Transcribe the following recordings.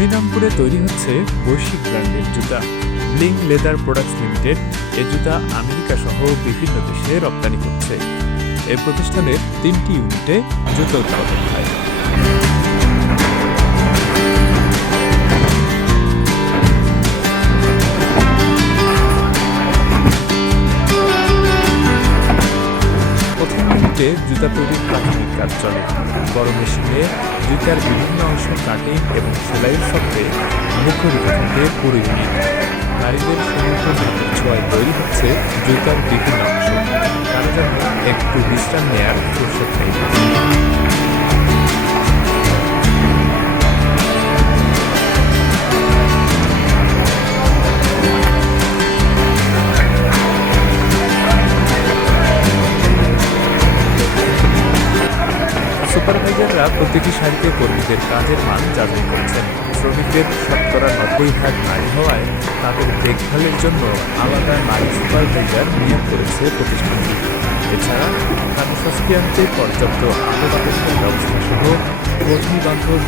হরিনামপুরে তৈরি হচ্ছে বৈশ্বিক ব্র্যান্ডের জুতা। ব্লিং লেদার প্রোডাক্টস লিমিটেড এ জুতা আমেরিকা সহ বিভিন্ন দেশে রপ্তানি করছে এ প্রতিষ্ঠানের তিনটি ইউনিটে জুতা উৎপাদন হয়। ইউনিটে জুতা তৈরির প্রাথমিক কাজ চলে। বড় মেশিনে জুতার বিভিন্ন অংশ কাটিং এবং সেলাইয়ের শব্দে মুখ্য থাকে পুরো ইউনিট নারীদের সমুদ্র হাতের ছোঁয়ায় তৈরি হচ্ছে জুতার বিভিন্ন অংশ। তারা যেন একটু বিশ্রাম নেয়ার ফুরসত নেই সুপারভাইজাররা প্রতিটি শাড়িতে কর্মীদের কাজের মান যাচাই করছেন। শ্রমিকদের শতকরা নব্বই ভাগ নারী হওয়ায় তাদের দেখভালের জন্য আলাদা নারী সুপারভাইজার নিয়োগ করেছে প্রতিষ্ঠানটি। এছাড়া কর্মসংস্থান আনতে পর্যাপ্ত আলো বাতাসের ব্যবস্থা সহ কর্মী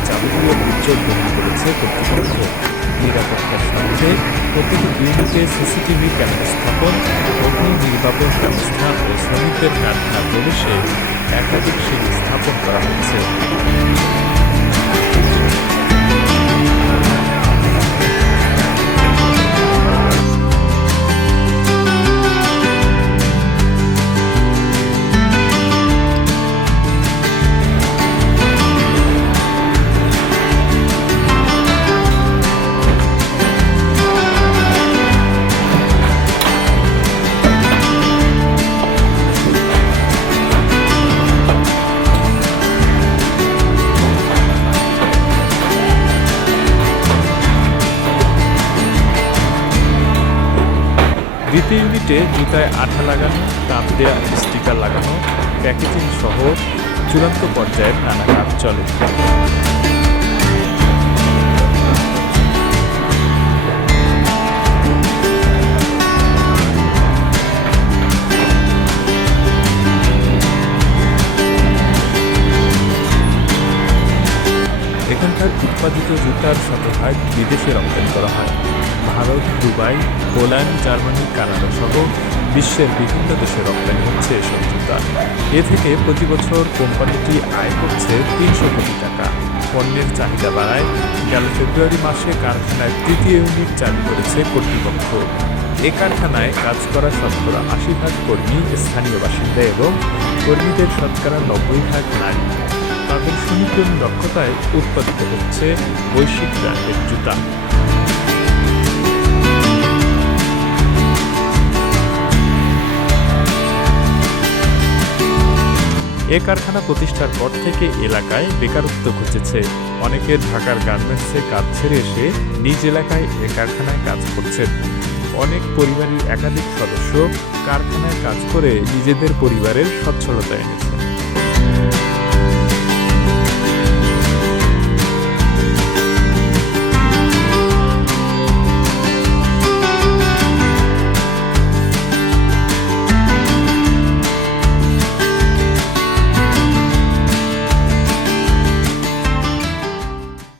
যাবতীয় উদ্যোগ গ্রহণ করেছে কর্তৃপক্ষ। নিরাপত্তার স্বার্থে প্রতিটি ইউনিটে সিসিটিভি ক্যামেরা স্থাপন নির্বাপন ব্যবস্থা ও শ্রমিকদের কারখানা প্রবেশে একাধিক সিঁড়ি স্থাপন করা হচ্ছে দ্বিতীয় ইউনিটে জুতায় আঠা লাগানো তাপ দেওয়া স্টিকার লাগানো, প্যাকেজিং সহ চূড়ান্ত পর্যায়ের নানা কাজ চলে। এখানকার উৎপাদিত জুতার শতভাগ বিদেশে রপ্তানি করা হয়। Bharat, Dubai, Poland, Germany, Canada সহ বিশ্বের বিভিন্ন দেশে রপ্তানি হচ্ছে এসব জুতা। এ থেকে প্রতি বছর কোম্পানিটি আয় করছে তিনশো কোটি টাকা। পণ্যের চাহিদা বাড়ায়। গেল ফেব্রুয়ারি মাসে কারখানায় তৃতীয় ইউনিট চালু করেছে কর্তৃপক্ষ। এ কারখানায় কাজ করা শতকরা আশি ভাগ কর্মী, স্থানীয় বাসিন্দা এবং কর্মীদের শতকরা নব্বই ভাগ নারী। তাদের সুনিপুণ দক্ষতায় উৎপাদিত হচ্ছে বৈশ্বিক ব্র্যান্ডের জুতা। এ কারখানা প্রতিষ্ঠার পর থেকে এলাকায় বেকারত্ব ঘটেছে। অনেকে ঢাকার গার্মেন্টসে কাজ ছেড়ে এসে নিজ এলাকায় এ কারখানায় কাজ করছেন। অনেক পরিবারের একাধিক সদস্য কারখানায় কাজ করে নিজেদের পরিবারের সচ্ছলতা এনেছেন।